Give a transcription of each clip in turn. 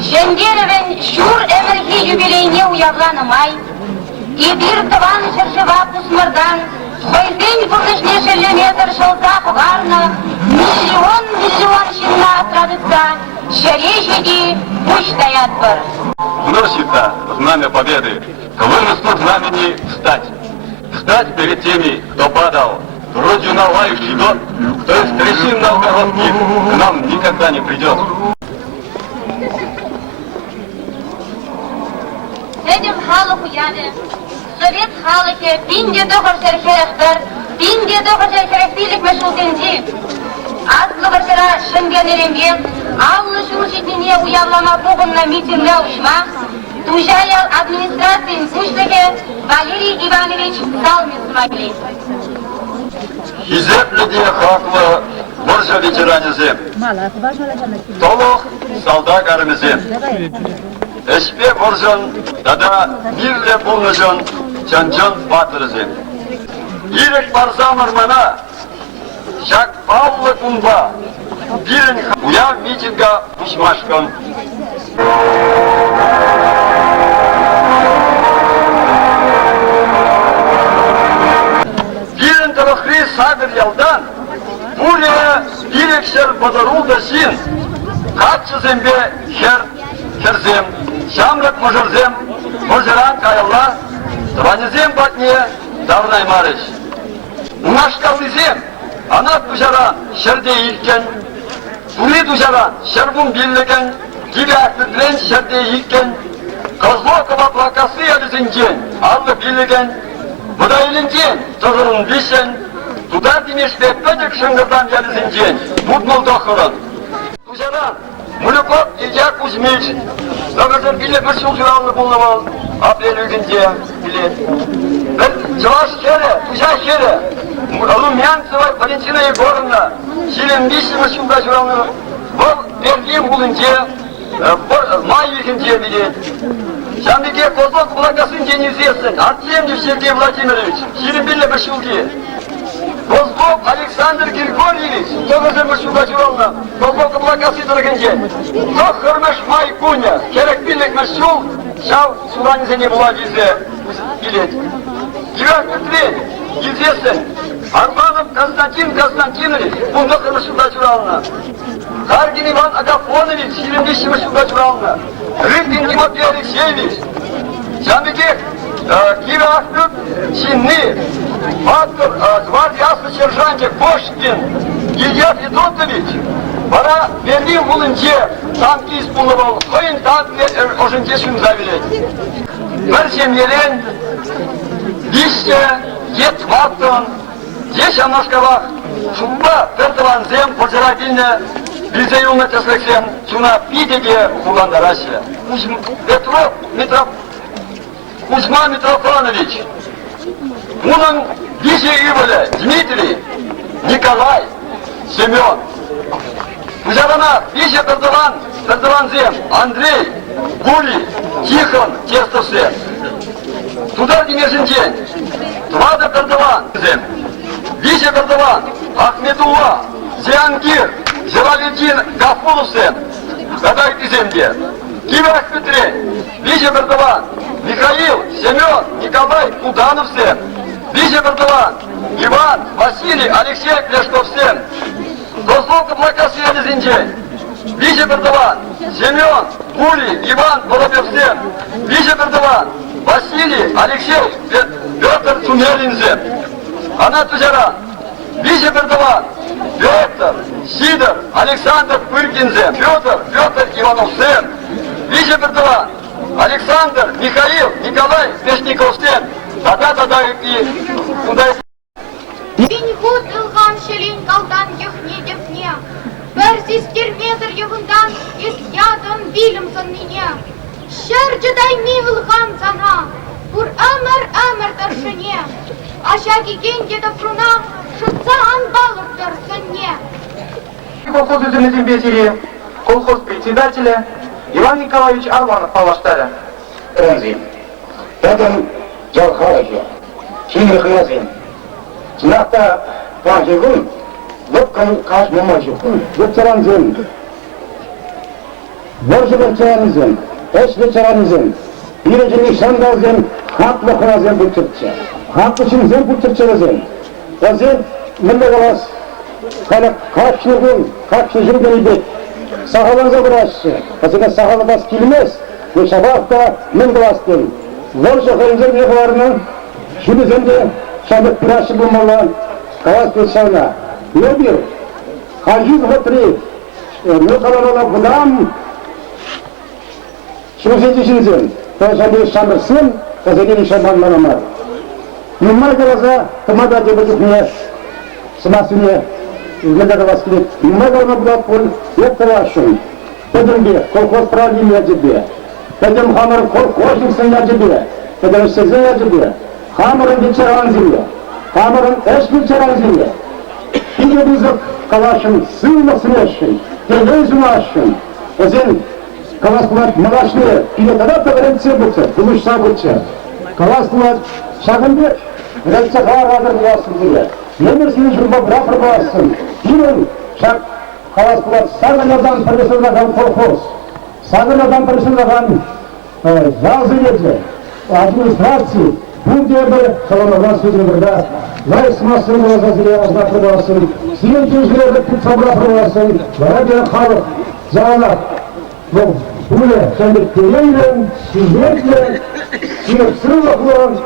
Шендеровен шур эмерхи юбилейне уявланы май. И бир тыван шыршыва пусмырдан, Хойдень бурдышне шерлеметр шылта пугарна, миллион щинна традыца, шережеги пусть стоят бар. Вносится знамя победы, к вырасту знамени встать. Встать перед теми, кто падал, вроде налающий год, кто из трясин новгородских к нам никогда не придет. Этим халуху яны, совет халыхе, пинде дохар серхерехтер, пинде дохар серхерехтилик мешултенди. Азлы басыра шынгенеренген, аллы шумшитине уявлама погынна митинге ушма, Тужаял администрации Пуштеге Валерий Иванович Залмин смогли. Хизеп людей хаклы Боржа ветеранизем. Толох солдагарымызем. Эшпе боржан дада мирле булныжан чанчан батырызем. Ирек барзам армана шак паллы кунба бирен уя митинга ушмашкан. Сагыр ялдан, буря бирекшер бадарул да син, катчы зембе херзем, шамрак мужырзем, мужыран каялла, тванезем батне давнай марыш. Унашкалызем, ана тужаран шерде илкен, тури тужаран шербун биллеген, gibi akıtlen şerde ilken, kazlo kaba plakası yalizingen, allı billegen, bu da ilinken, tığırın bişen, Туда демеш пеппедек шыңгырдан ялизинжен, мутнул дохырын. Тужаран, Мулюков Илья Кузьмич, Загазар билет бір шулжыралны болнамал, апрель үйгінде билет. Бір жауаш хере, тужа хере, Алумянцева Валентина Егоровна, Шилен бишімі шулда журалны, бұл Берлин бұлынже, май үйгінде билет. Шамбеке Козлов Благосын неизвестен, Артемьев Сергей Владимирович, Шилен билет бір шулге. Козлов Александр Григорьевич, тоже мышуга журална, Козлов Каблакасы дорогенде. Тохырмыш май куня, керек билек мышул, шау суданизе не была визе билет. Георг Петрин, известен, Арбанов Константин Константинович, Бундохыр мышуга журална. Харгин Иван Агафонович, Шилембищи мышуга журална. Рыбин Тимофей Алексеевич, Шамбекех, Кира Ахмед, Чинны, Фактор, гвардиясный сержант Кошкин, Илья Федотович, бара Берлин Вулынче, танки исполнивал, Хоин танки ожинче шунзавилет. Мерсем Елен, Вище, Ет Ваттон, Десь Анашкавах, Шумба, Пертован Зем, Пожирабильне, Бизеюлна Теслексем, Чуна Пидеге, Хуландарасия. Кузьма Митрофанович, Мунан Виже Иволя, Дмитрий, Николай, Семен. Пужарана Виже Пердован Зем, Андрей, Гули, Тихон, Тестовсен. Туда Демежин день, Твада Пердован Зем, Виже Пердован, Ахмедулла, Зиангир, Зелалетин Гафулусен, Гадай Земде, Кивах Петрень, Виже Пердован, Михаил, Семен, Николай Кудановсен, Виже Пердован, Иван, Василий, Алексей Плешковсен, Козлов Каблакасы Ялизинжен, Виже Пердован, Семен, Гули, Иван Волобевсен, Виже Пердован, Василий, Алексей, Петр Тунелинзен, Ана Тужаран, Виже Пердован, Петр, Сидор, Александр Пыркинзен, Петр Ивановсен, Виже Пердован, Александр, Михаил, Николай Пешниковсен, Тада и Кундай. Виньгут илган шелин калдан юхне дефне, Персистер метр югундан из ядон билимсон мне. Шерджедай мивилган зана, Пур амер торшине, Ашаки генде до фруна, Шутца анбалур торсанне. Колхоз земледелия, колхоз председателя Иван Николаевич Арманов Палашталя. Ранзин. Тадан Джалхалахи. Чингих Язин. Знакта Панжигун. Лопкан Каш Мамажикун. Ветеранзин. Borcu çağınızın, eşli çağınızın, birinci nişandazın, haklı kırazın bu Türkçe. Haklı şimdiden bu Türkçe'nizin. O zin, mille kalas, kaçlıcın geldik. Sahalanıza bıraşı. Mesela sahalı bas kilmez. Ve şabakta min bastın. Zor şoförümüzün yakalarının şimdi zende şabak bıraşı bulmalı. Kalas kılşağına. Ne bir? Haciz hatırı. Ne kadar olan kudam. Şimdi zencişinizin. Şabak şambırsın. Kazedin şabanlanamaz. Numar kalaza kemada cebecuknya. Semasınya. Negara waskili. Numar kalma bulat pun. Yap teraşun. Pedem dia. Kolkos pradim ya dia. Pedem hamar kolkos insan ya dia. Pedem sezen ya dia. Hamarın geçeran zilya. Hamarın eşkil çeran zilya. Hige bizak kalaşın sığmasını yaşın. Televizyon aşın. O zaman kalas bulat magaşlı. Ile kadar da verensiye buksa. Kumuş sabıtça. Kalas bulat şakın bir. Verensiye kawar radar bulasın diye. Yemersiniz şurada bırakır bulasın. Bilin şak kalas bulat sağınadan parasından kolkos. Sağınadan parasından yazı gece. Administrasiya. Bu diye bir kalanlar sözünü burada. Layık masasını vazasıyla azatlı bulasın. Sizin tüzgülerde kutsa bırakır bulasın. Bana diye kalıp. Zağlar. Böyle kendi köyeyle, sizlerle, sınıfsızla kullanan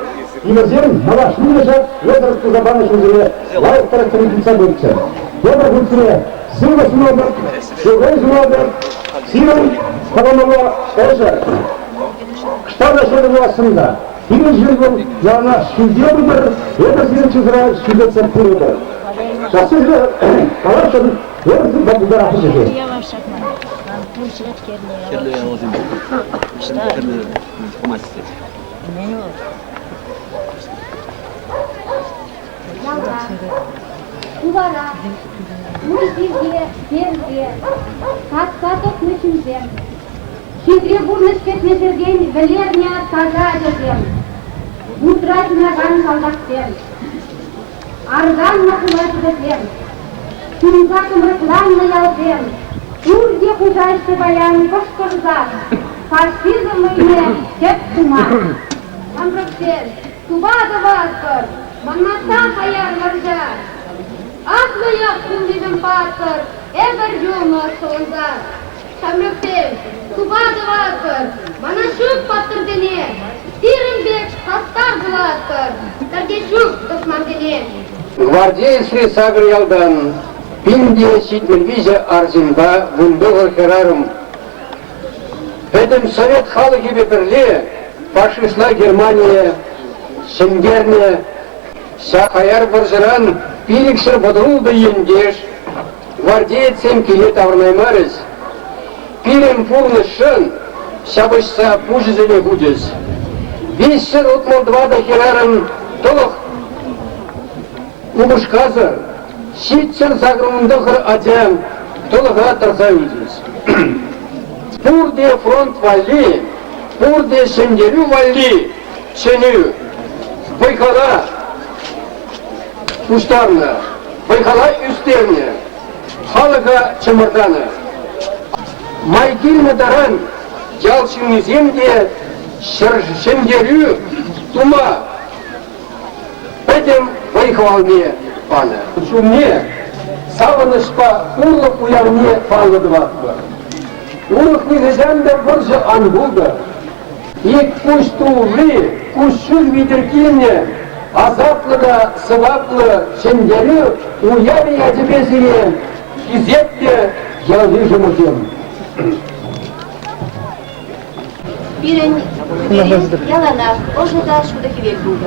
İmezin, malaşını yaşar, yadırıp kıza bana sözüyle, layık tarafını kimse görükse. Yadırıp kültüre, sınıfsını olur, sınıfsını olur, sinir, kavanola, yaşar. Kıştarda şöyle bulasında, İngiliz yılgın yanına şüzdiye budur, yadırısının çizira şüzdetse kurudur. Şahsızla, kalan şöyle, yadırısın ben bundan hafız ediyor. Увара, музыке, берге, каткаток мечимзем. Хитре бурнышкет мезерген, велерня сажажем. Утрать наган солдатем. Арган нахлаждем. Тюнзаком рекламный ялдем. Урге хужайши баян кошкорзак. Фашизм мне кеп тума. Амроксен, тубада васкар. Манмаса хаяр маржар. Aklıya kumdizim patır, ever yolma sonda. Samrükten, kubada vakır, bana şuk patır dene. Sirim bek, hastar bulatır, terge şuk düşman dene. Гвардейский сагрялдан, пинде ситмельвизе арзинба, вундогы херарым. Этим совет халыхи беперле, фашистла Германия, Шенгерне, Сахаяр Баржаран, Пиликшер бодылды ендеш, гвардейцем келе тавырнаймарыз. Пилем пурнышын, шабышса пужызеле будыз. Бесшер отмолдвада херарым толық убышказыр, шитшер загрымындығыр адям толыға тарса үзіз. Пурде фронт вали, пурде шендерю вали, ченю, Байкала, Куштарна, Байкала үстерне, халыға чымырданы. Майкилны даран, ялшыны земде, шендерю, тума, бәдем Байкалне паны. Шумне, савынышпа, урлық уявне панлыды ватпы. Урлық негіземде бұржы ангулды. Ек куштулы, кушшыл видеркине, азаплы да сываплы шендері уяви әдебезіне кизетте ялы жұмыдым. Бірін яланақ, ожыда шуды кевек болды.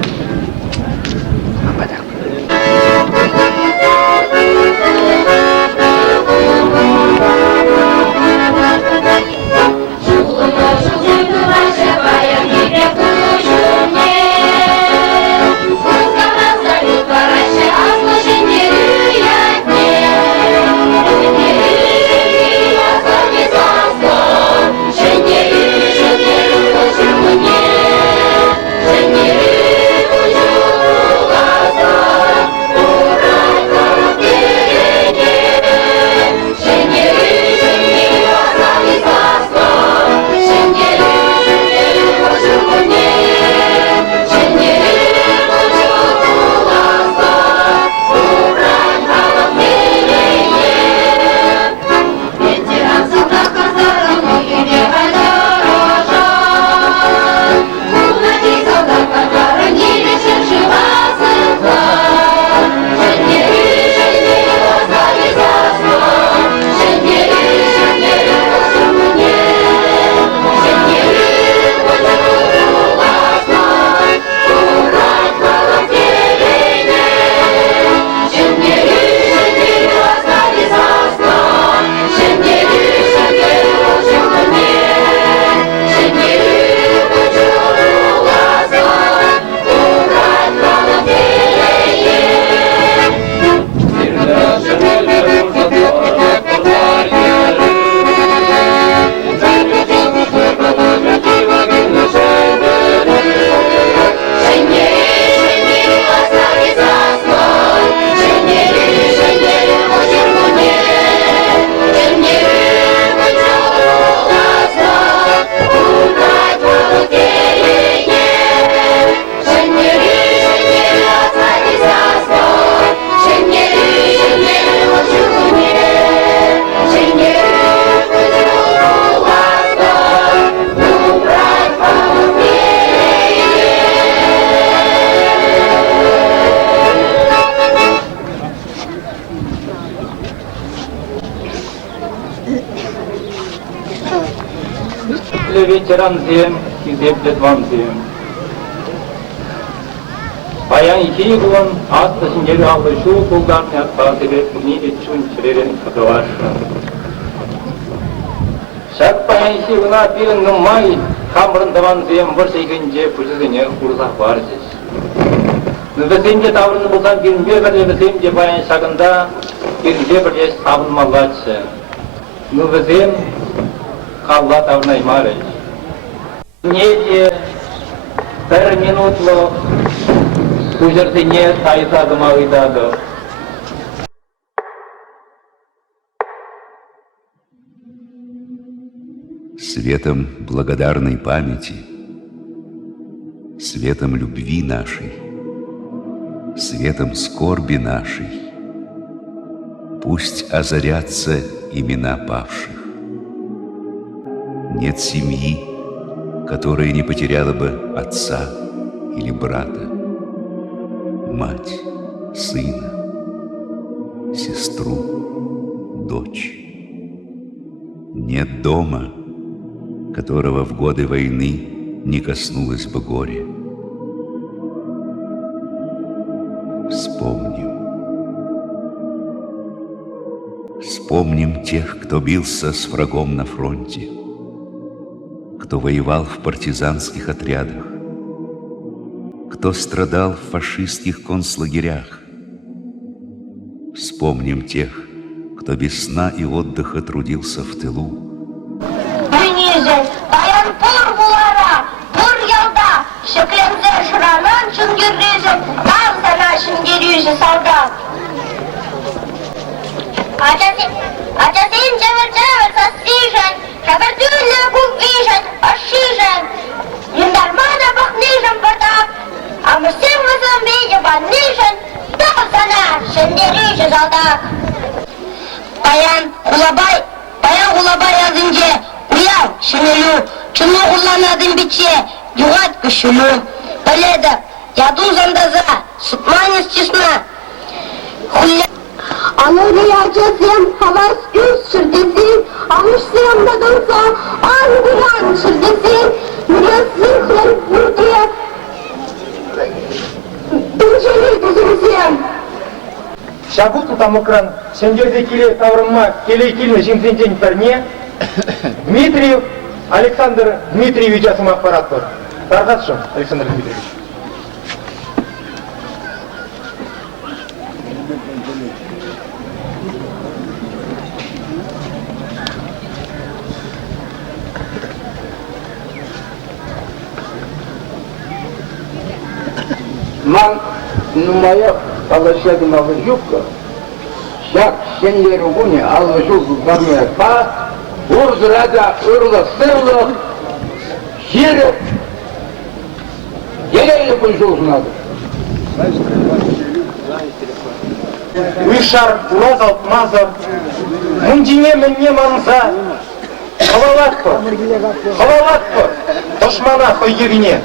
ветеранзем, хизеплетванзем. Баян хигуан, аста сингели алды шу кулдарны атпасыгы униде чунчеререн кадаваша. Шак баян хигуна бирин нумай, хамрындаванзем варсайгынже пүзізіне урзақ барзыз. Нөбесемде таврыны бұлсан бирінбе бір нөбесемде баян шагында бирінбе бір еш сабынмаллатшы. Нөбесем қалла таврынай марыш. Неде бір минутлық Ужертыне тайзагыма ыйдады. Светом благодарной памяти, светом любви нашей, светом скорби нашей, пусть озарятся имена павших. Нет семьи, которая не потеряла бы отца или брата, мать, сына, сестру, дочь. Нет дома, которого в годы войны не коснулось бы горе. Вспомним тех, кто бился с врагом на фронте, кто воевал в партизанских отрядах, кто страдал в фашистских концлагерях. Вспомним тех, кто без сна и отдыха трудился в тылу. Баян пур булара, пур ялда, шеклензе жранан чунгеррежен, тавза нашин герюжи солдат. Атасин жевер сострижен, шабардюльна буквижен, ошижен. Юндармана бахнижен батап, а мы всем вызовом виде баннижен, тавза нашин герюжи солдат. Баян улабай yazınca, uyav şünülü, çunu kullanadın biçe, yuvat kışülü. Böyle de yadun zandaza, sıkmanız çısna. Anırı yağcazım, havas üst şırdesin, almışsın da dursa, andıran şırdesin. Mürezzin sen buraya, İnceli düzümüzüm. Шабут тутамокран, сендерде келе таврыма, келе келме жемсенжен перне, Дмитриев Александр Дмитриевич асым ақпарат бар. Тарғатшы, Александр Дмитриевич. Ман нумая алашадымағы юбка, шак сендері ғуне алашуғы бармая па, урзырада ырлы-сырлы, жері, елейлі бұл жолжынады. Уйшар, Уразал, Мазов, Мундине менне манса, халалатпы, дошмана хойгевине.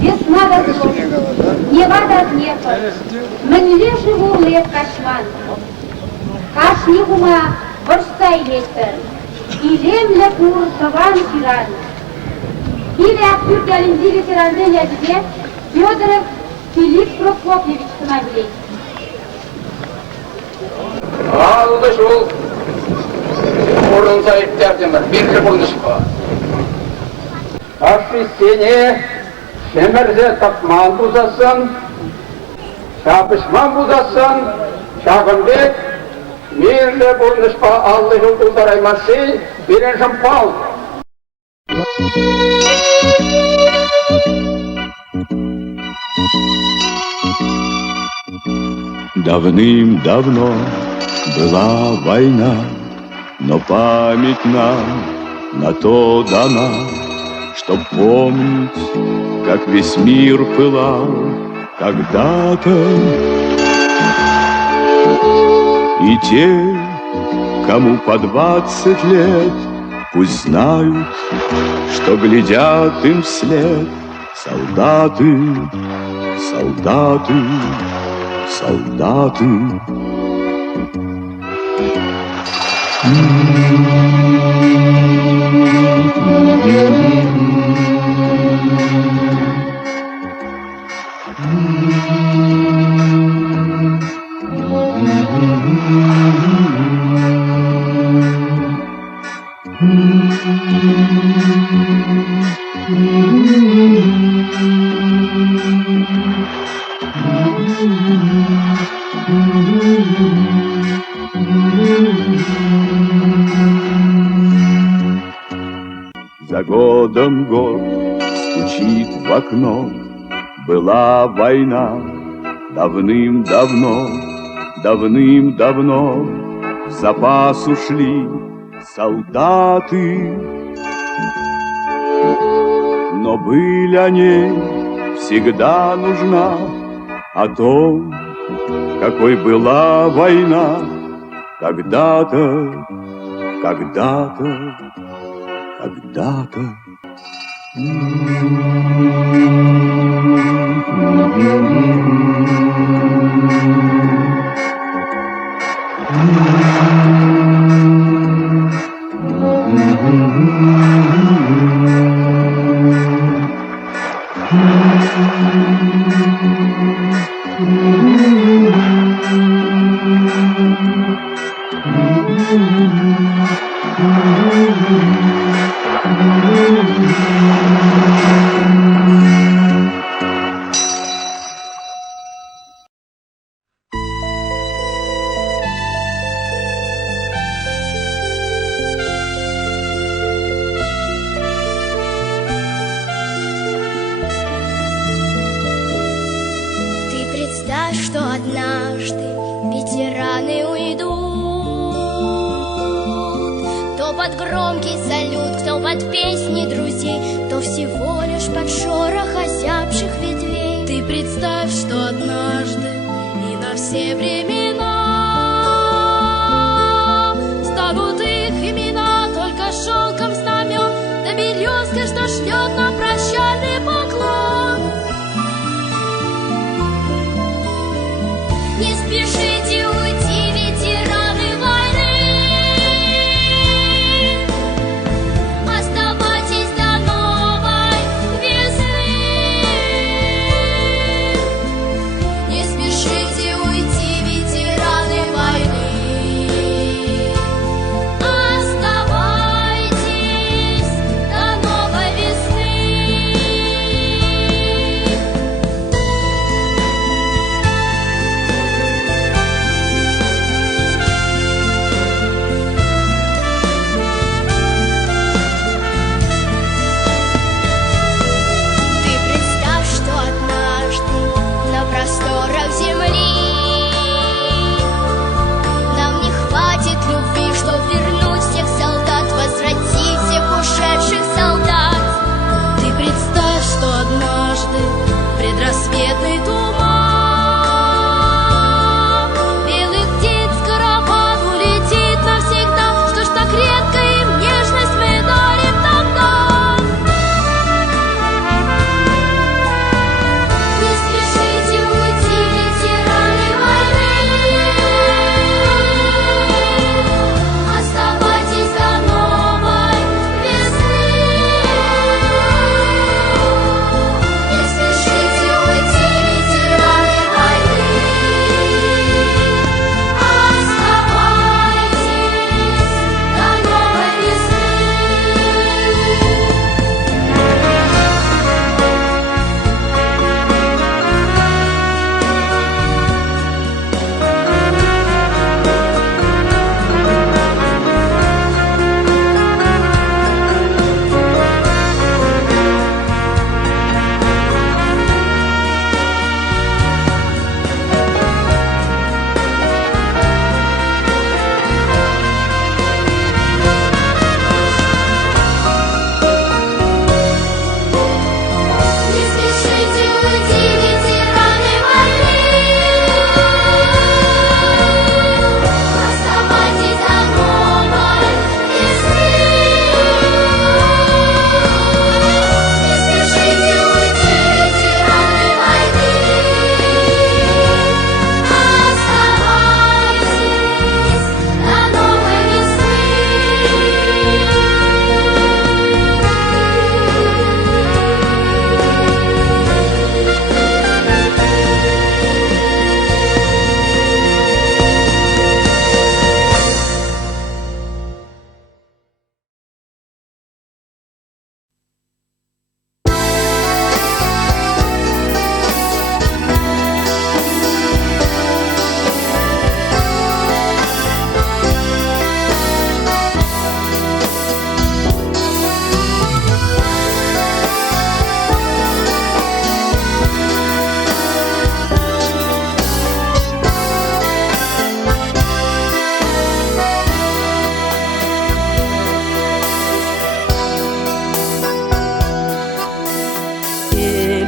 Весна дождь, нева до Днепр, мне живу лет кашман. Кашни гума, борстай ветер, и земля кур таван тиран. Или актюр Галинди ветеранзен ядзе, Федоров Филипп Прокопьевич Самоделей. Алды шул, орын сайыптардың бір, белгі болнышқа. Ашы сене, шемерзе тапман бұзасын, шапышман бұзасын, шағынбек, мерлі болнышқа алды жылдылдар аймасы, берен жымпал. Давным-давно была война, но память нам на то дана, чтоб помнить, как весь мир пылал когда-то. И те, кому по 20 лет, пусть знают, что глядят им вслед солдаты, солдаты, солдаты. За годом год стучит в окно. Была война давным-давно, давным-давно. В запас ушли солдаты, но быль о ней всегда нужна, о том, какой была война когда-то, когда-то, когда-то. Представь, что однажды ветераны уйдут, кто под громкий салют, кто под песни друзей, кто всего лишь под шорох озябших ветвей. Ты представь, что однажды и на все времена станут их имена только шелком знамен, да березкой, что шлет нам прощальный поклон. Не спешите уйти, ветераны войны, оставайтесь до новой весны. Не спешите уйти,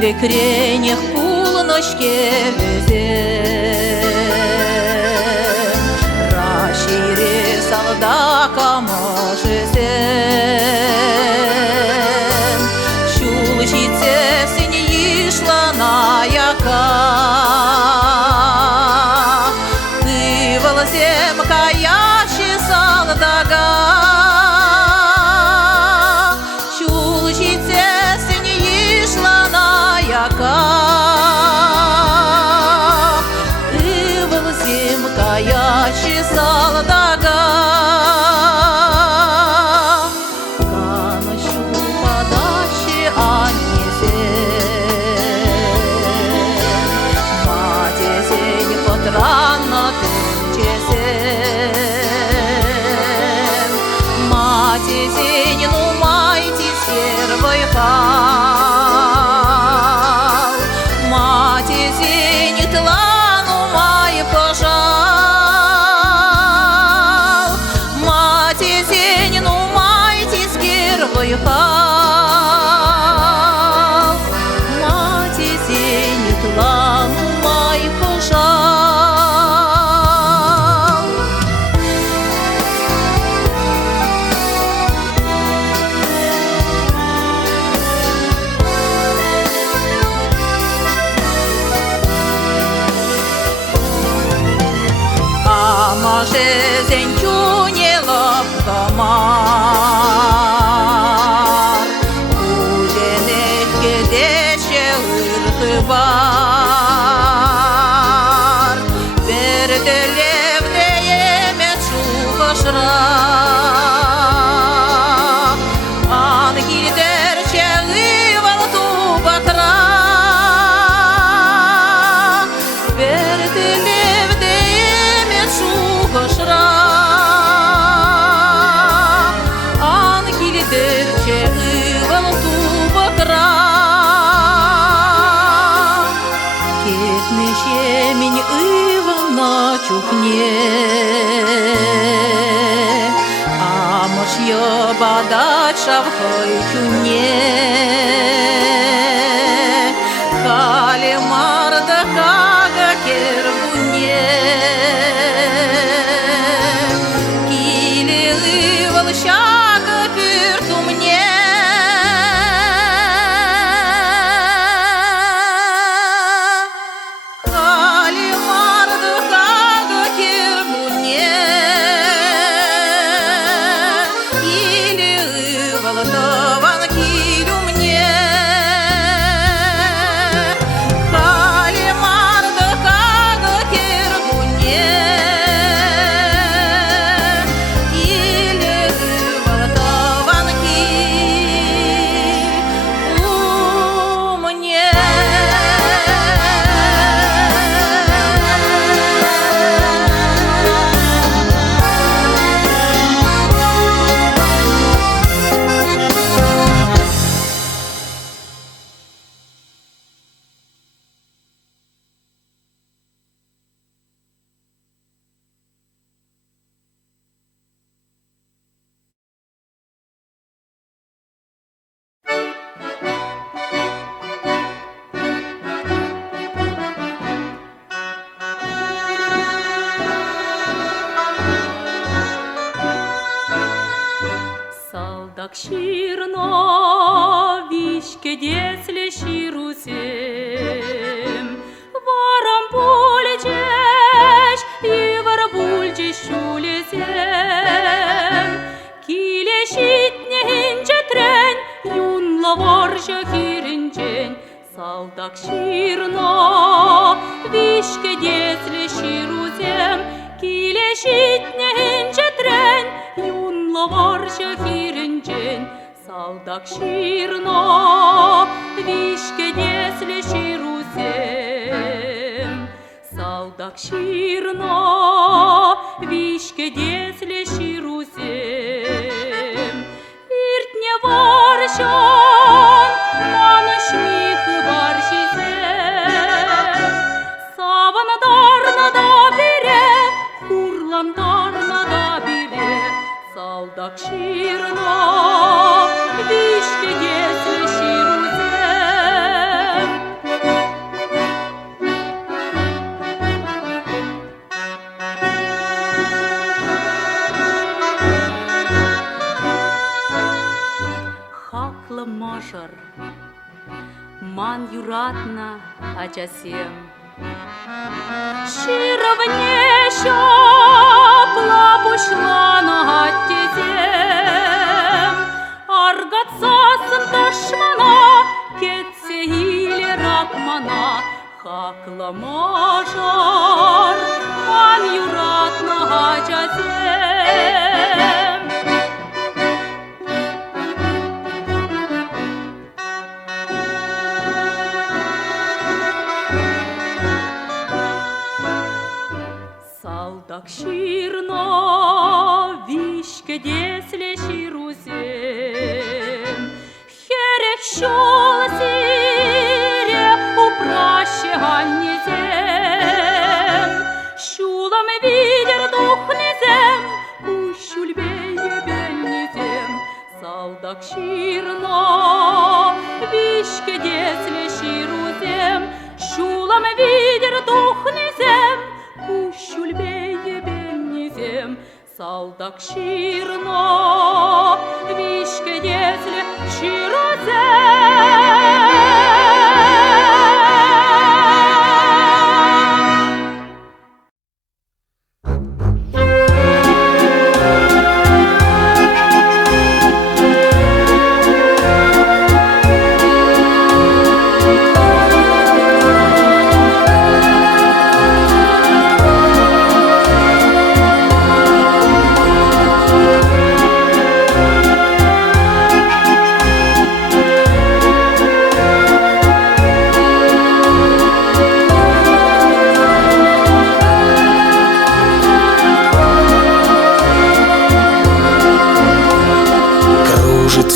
Киле кренех полночке везем, Рашире солдака можезем. Шулчице синьи шла на яка, Ты волзем каячи солдага. Шулчице синьи шла на яка, Ты волзем каячи солдага. Рано тучезем, мати зень, ну майте сервой хал, мати зень, тлану май пожал, мати зень, ну майте сервой хал, мати зень, тлану май пожал. Може зенчуне лапкамар, Уженех кедеше ырхы бар, Берделев деемет шухашра, Ангидерче ывал тубатра, Берделев деемет шухашра, Ангидерче ывал тубатра. Кетный щемень ывал на чухне, А мошьё бадать шавхой чуне, Халимар да хага кербуне, Кили ывал щага пирту мне, Халимар да хага кербуне, Или ывал таван килю мне, Халимар да хага кербуне, Или ывал таван килю мне. Салдак ширно вишке десле ширусем, Варам пулечеш и варбульчеш шулесем, Килешитне хинче трен, юнла воржа хиринчен. Салдак ширно вишке десле ширусем, Килешитне хинче трен, юнла воржа хиринчен. Салдак ширно вишке десле ширусем, Салдак ширно вишке десле ширусем, Иртне варшон маныш михы варшизем, Саванадарна да бире, Хурландарна да бире, Салдак ширно вишке десле ширусем, юратна ачасем. Шировнещо плапушлано гаттезем, аргацасын ташмана, кетсе или ракмана, хакла мажар, ман юратна ачасем. Так ширно вишке десле ширузем, херек щол сире упраще ганнезем, щулам видер духнезем, ущульбее бельнезем. Салдак ширно вишке десле ширузем, щулам видер духнезем, ущульбее бельнезем. Салдак ширно вишке десле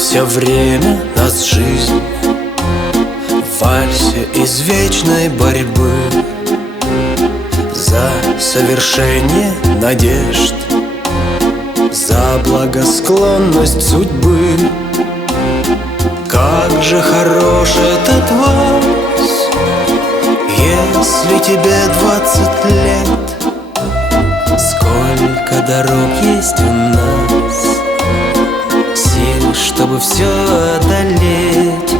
Все время нас жизнь в вальсе из вечной борьбы за совершение надежд, за благосклонность судьбы. Как же хорош этот вальс, если тебе 20 лет. Сколько дорог есть у нас, чтобы все одолеть,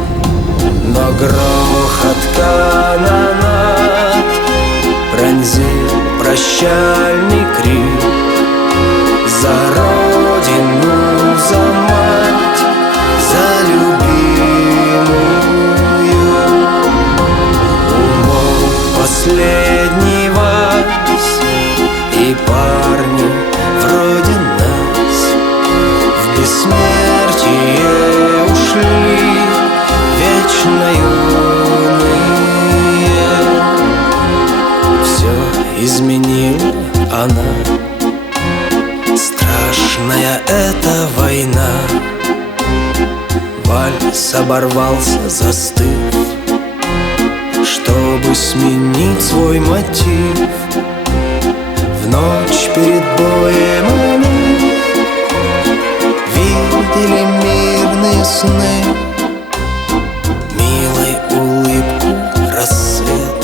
но грохот канонад пронзил прощальный крик. За родину, за мать, за любимую. Умолк последний вальс, и парни вроде нас в бессмертие ушли, вечно юные. Все изменила она, страшная эта война. Вальс оборвался, застыв, чтобы сменить свой мотив. В ночь перед боем они видели мирные сны, милой улыбку, рассвет.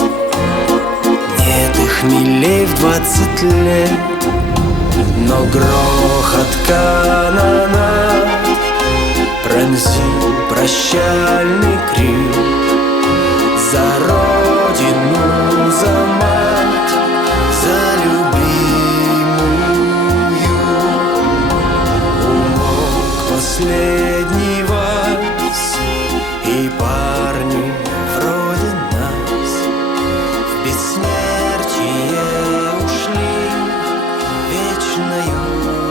Нет их милей в 20 лет, но грохот канонад пронзил прощальный крик. За родину, за мать, за любимую. Умолк последний вальс, и парни вроде нас в бессмертие ушли, вечно юные.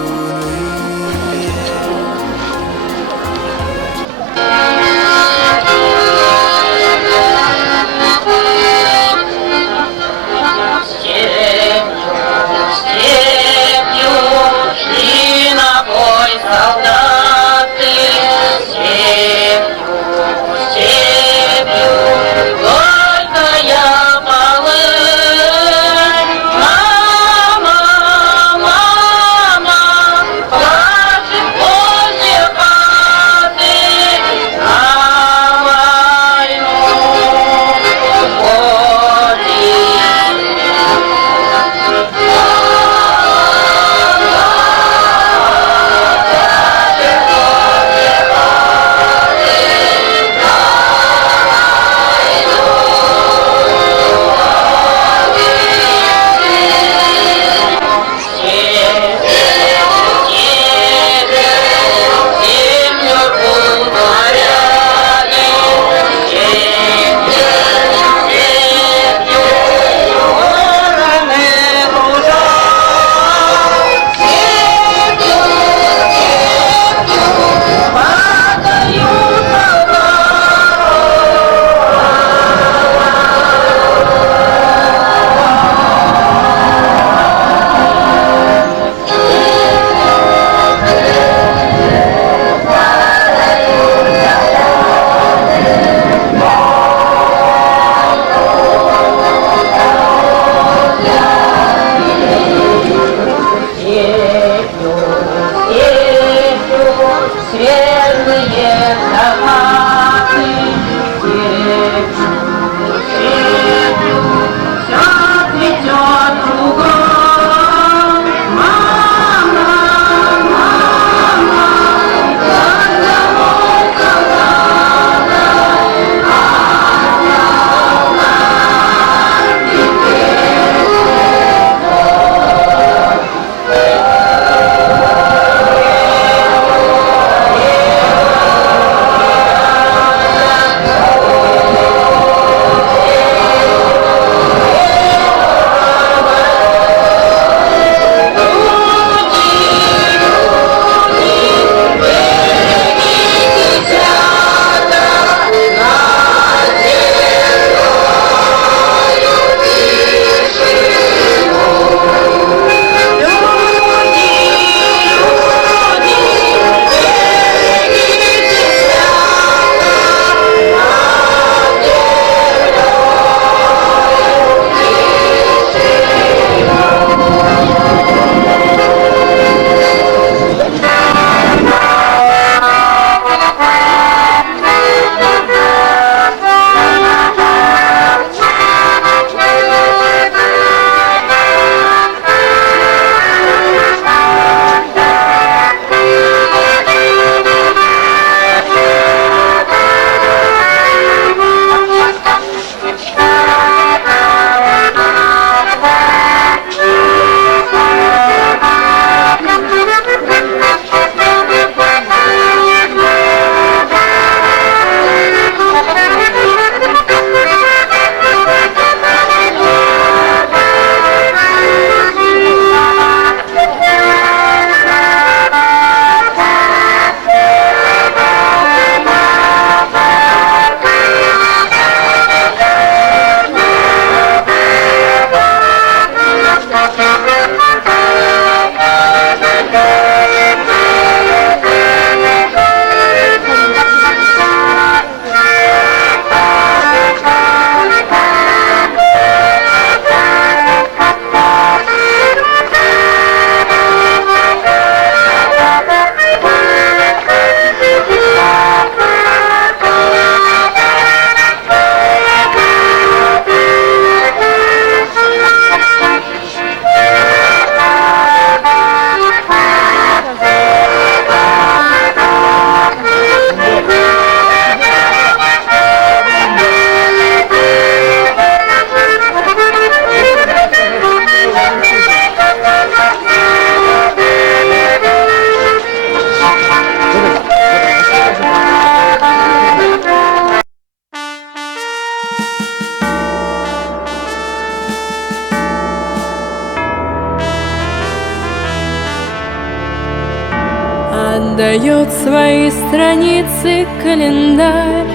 отдает свои страницы календарь.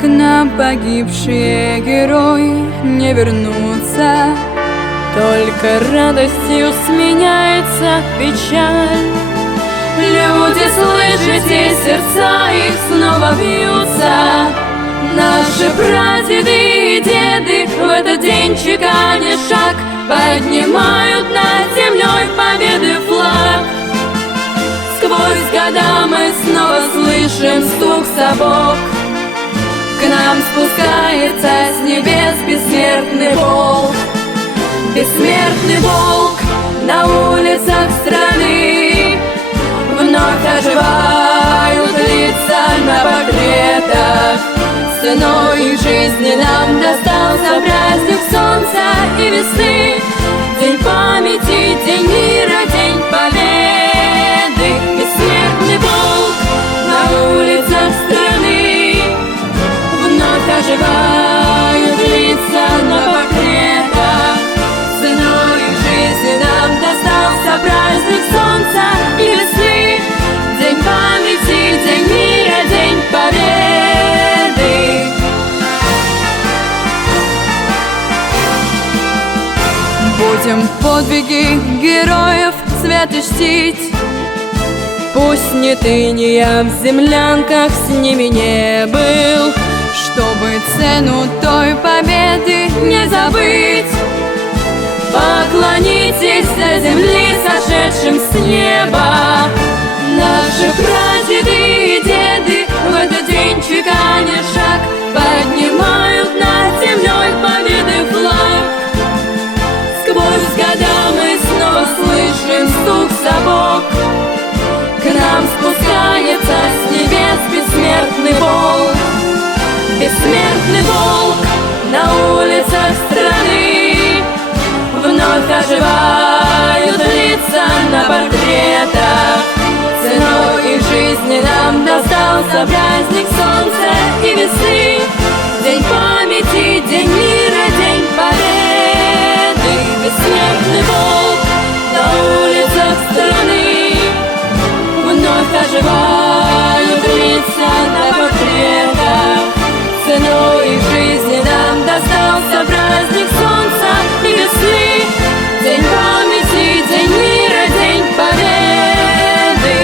К нам погибшие герои не вернутся, только радостью сменяется печаль. Люди, слышите, сердца их снова бьются. Наши прадеды и деды в этот день чеканя шаг поднимают над землей победы флаг. Сквозь года мы снова слышим стук сапог. К нам спускается с небес бессмертный волк. Бессмертный волк на улицах страны. Вновь оживают лица на портретах. Ценой жизни нам достался праздник солнца и весны. День памяти, день мира, день победы. Бессмертный волк на улицах страны. Вновь оживают лица на портретах. Ценой жизни нам достался праздник солнца и весны. День памяти, день мира, день победы. Будем подвиги героев свято чтить. Пусть не ты, не я в землянках с ними не был, чтобы цену той победы не забыть. Поклонитесь до земли сошедшим с неба. Наши прадеды и деды в этот день чеканя шаг поднимают над землей победы флаг. Сквозь года мы снова слышим стук сапог. К нам спускается с небес бессмертный волк. Бессмертный волк на улицах страны. Вновь оживают лица на портретах. Ценой их жизни нам достался праздник солнца и весны. День памяти, день мира, день победы. Бессмертный волк на улицах страны. Вновь оживают лица на портретах. Ценой их жизни нам достался праздник солнца и весны. День памяти, день мира, день победы.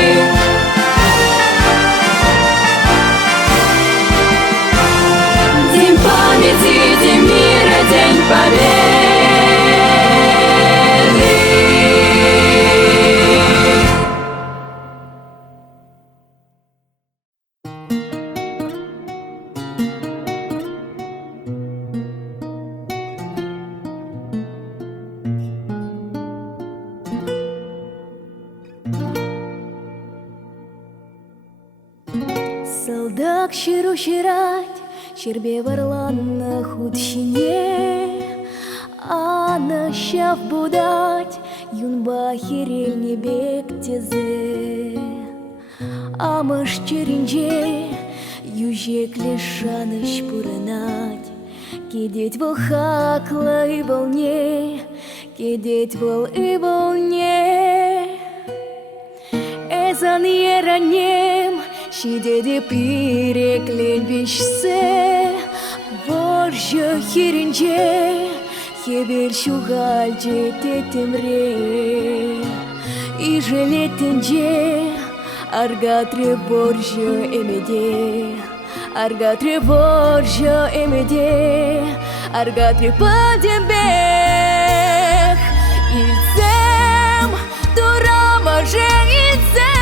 День памяти, день мира, день победы. Солдак щиру щирать, чербе варлан на худщине, а нащав будать, юнба хирель не бек тезе. А мыш черинже, южек лишаныш пуранать, кидеть вол хакла и волне, кидеть вол и волне. Эзан еранем, Şidede pireklenmişse Borca hirince Hebel şuhalce tetemre И желетенже Argatre borca emede Argatre borca emede Argatre padembech İlzem Duramaje ilzem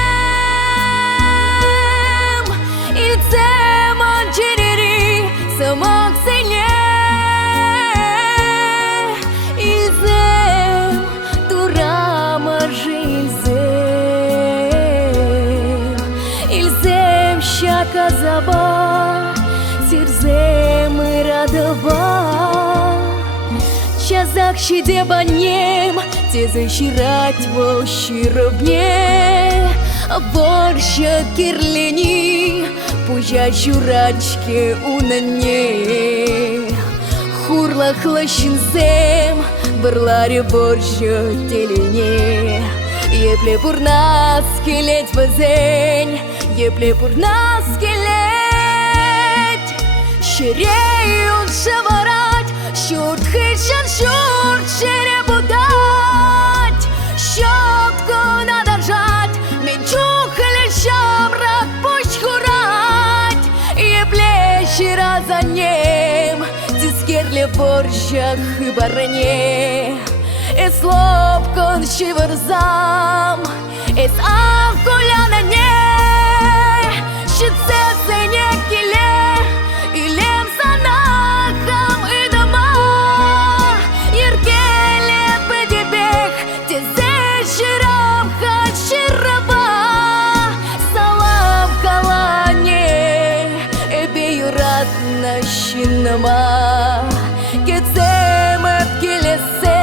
İlzem ancereri Samak sene İlzem Duramaje ilzem İlzem şaka zaba Сирзем и радова Чазак щиде банем Те защирать волщи ровне Борща кирлени Пужа журачке унане Хурла хлащинзем Бырларе борща телене Епле пурна скелет вазень, епле пурна скелет. Щереют шаварать, щурт хищен, щурт шеребудать. Щетку надо ржать, менчух лещам рад пусть хурать. Епле щира за ним, тискерле борщах и баране. Es lopkon šivarzam, es avkuljana nje, šice se njekile, ilem sanakam i doma, jer kele pedibek, te zeširam had širaba, salam kalanje, ebeju ratna šinama, kecem epkilese.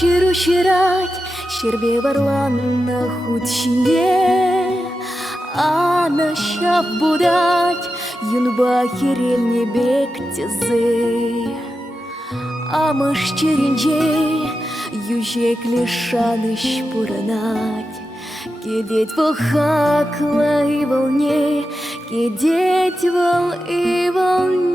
Щиру щирать, щербе варлан на худщине, а на щап будать, юнба херель не бег тезы. А мыш черенже, южек лишаныш пуранать, кедеть волхакла и волне, кедеть вол и волне.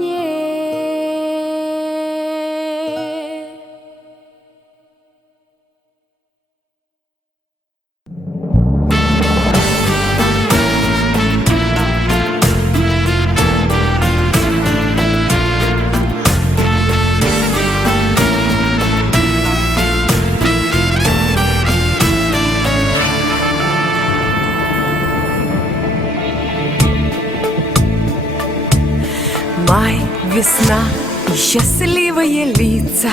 Май, весна и счастливые лица,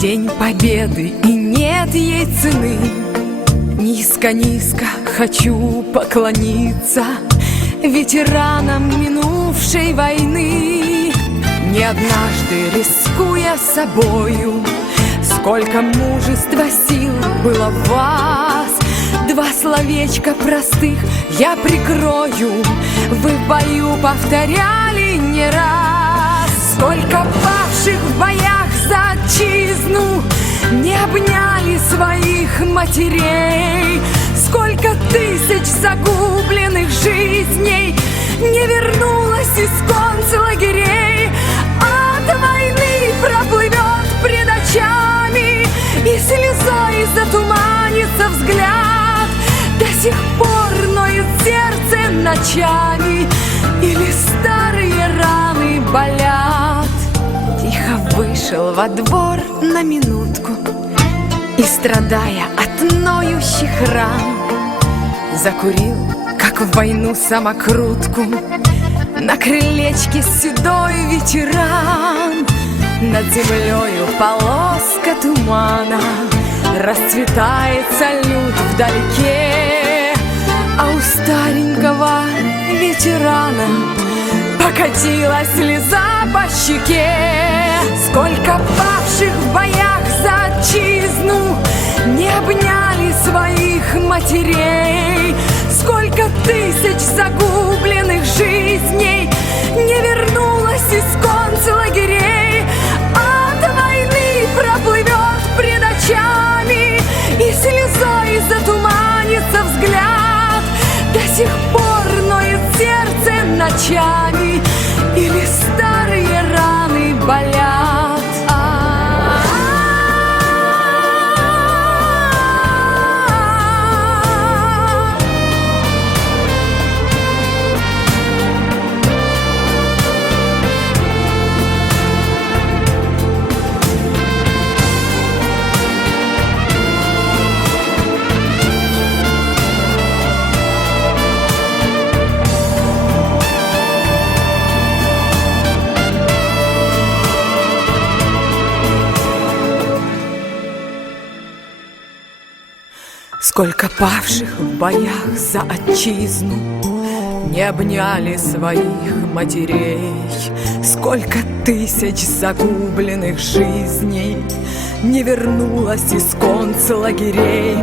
День победы и нет ей цены. Низко-низко хочу поклониться ветеранам минувшей войны. Не однажды рискуя собою, сколько мужества, сил было в вас. Два словечка простых я прикрою, вы в бою повторяли не раз. Сколько павших в боях за отчизну не обняли своих матерей, сколько тысяч загубленных жизней не вернулось из концлагерей. От войны проплывет пред очами, и слезой затуманится взгляд. До сих пор ноет сердце ночами, или старые раны болят. Тихо вышел во двор на минутку и, страдая от ноющих ран, закурил, как в войну, самокрутку. На крылечке седой ветеран, над землею полоска тумана, расцветает салют вдалеке, а у старенького ветерана покатилась слеза по щеке. Сколько павших в боях за отчизну не обняли своих матерей, сколько тысяч загубленных жизней не вернулось из концлагерей. От войны проплывет пред очами, и слезой затуманится взгляд. До сих пор ноет сердце ночами, или старые раны болят. Сколько павших в боях за отчизну не обняли своих матерей, сколько тысяч загубленных жизней не вернулось из концлагерей.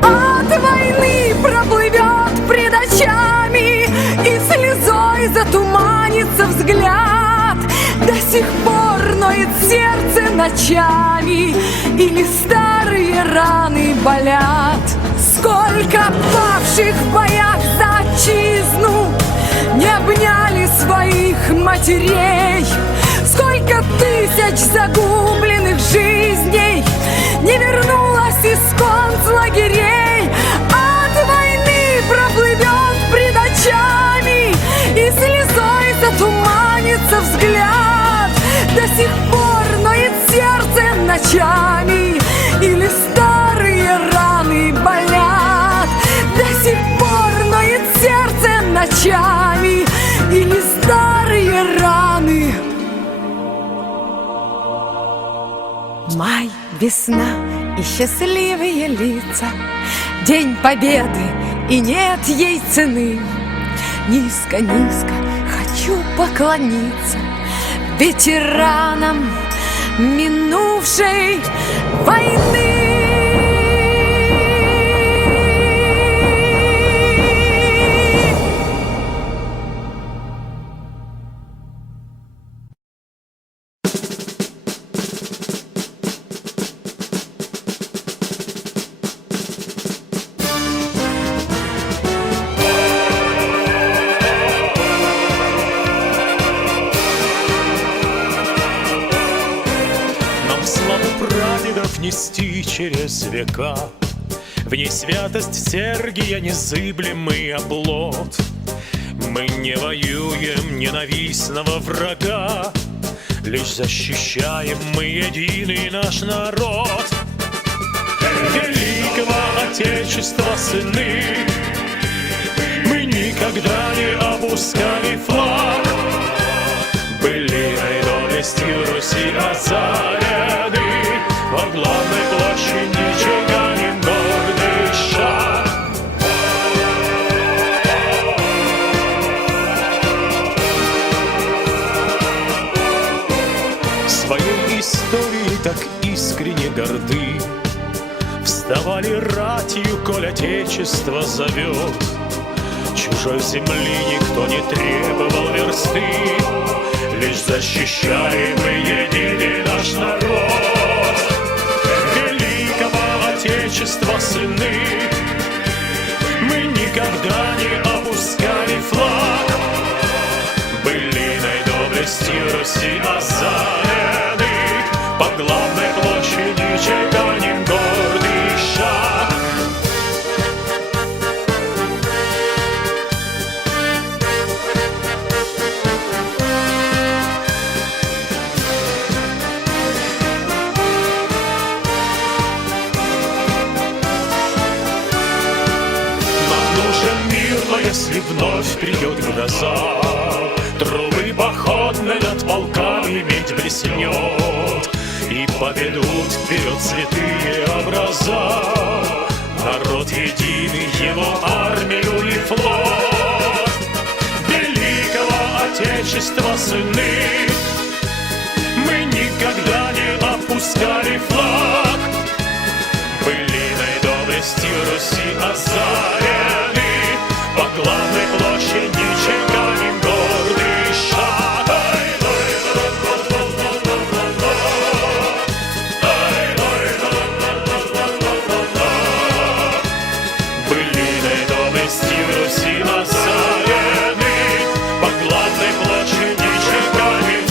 От войны проплывет пред очами, и слезой затуманится взгляд. До сих пор ноет сердце ночами, или старые раны болят. Сколько павших в боях за отчизну не обняли своих матерей, сколько тысяч загубленных жизней не вернулось из концлагерей. От войны проплывет пред очами, и слезой затуманится взгляд. До сих пор ноет сердце ночами, или старые раны болят. До сих пор ноет сердце ночами, или старые раны. Май, весна и счастливые лица, День победы, и нет ей цены. Низко-низко хочу поклониться ветеранам минувшей войны. Нести через века в ней святость Сергия незыблемый оплот. Мы не воюем ненавистного врага, лишь защищаем мы единый наш народ. Великого Отечества сыны, мы никогда не опускали флаг. Былиной доблестью Руси озарены, во главной площади чеканим гордый шаг. Своей историей так искренне горды, вставали ратью, коль Отечество зовет. Чужой земли никто не требовал версты, лишь защищали мы единый наш народ. Отечества сыны, мы никогда не опускали флаг. Былиной доблестью Руси озарены, по главной площади чеканим гордый шаг. Если вновь придет гроза, трубы походной над полками медь блеснет, и поведут вперед святые образа. Народ единый, его армию и флот. Великого Отечества сыны, мы никогда не опускали флаг. Былиной доблестью Руси озарены, по главной площади чеканим гордый шаг. Былиной доблестью Руси озарены, по главной площади чеканим.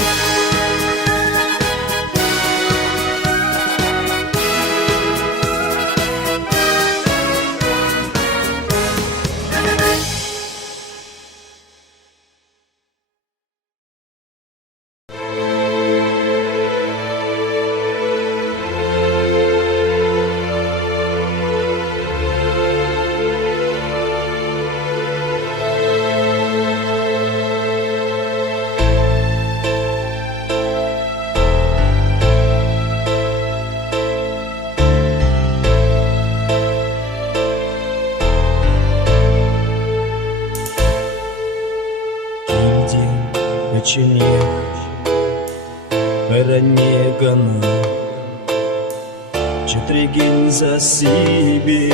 Четреген за себе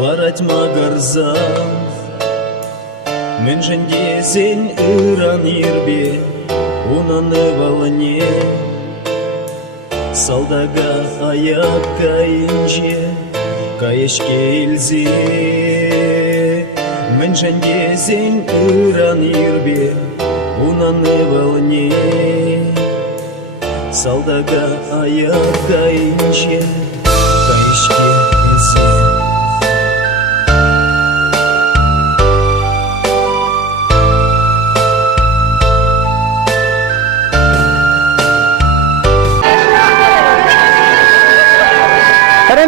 Варать магарза Мен жендесен ыран ербе Унаны волне Салдага аяк кайынже Кайышке илзе Мен жендесен ыран ербе Унаны волне Салдага аяк кайынже Кайышке илзе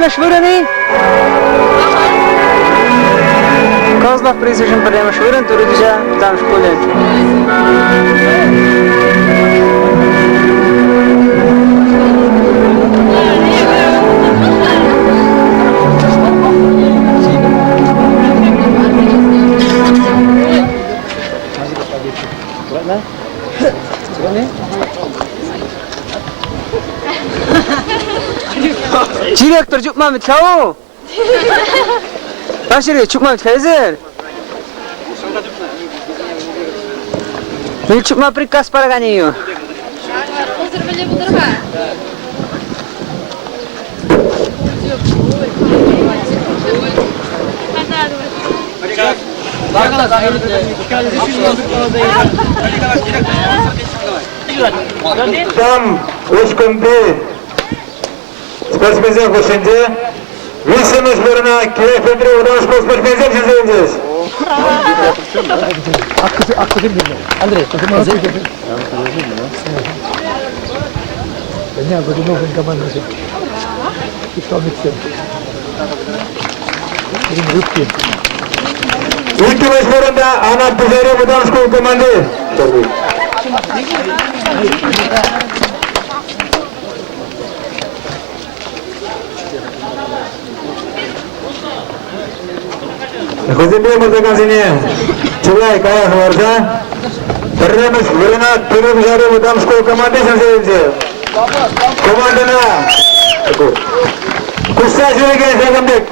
Швыряный. Козлов призывен прямо швырен, туридजा там школе. Директор Чукмамит кау? Башири Чукмамит кайзер? Мен Чукма приказ параганию. Там ушкунды спортсмензер көшінде весіміз біріна кефендірі ұданышқол спортсмензер жүзейіндес. Андрей, я буду новым командой. И что мы все? Рыбки. Ülkemiz бірінде Анат Бұзары ұданышқол команды. Хозяйбе музыкасыне Чулай каяқ барса, біріміз біріна түріп жары ұданышқол команды сәнсейінсе. Командына Құста жүреген сәкімдік.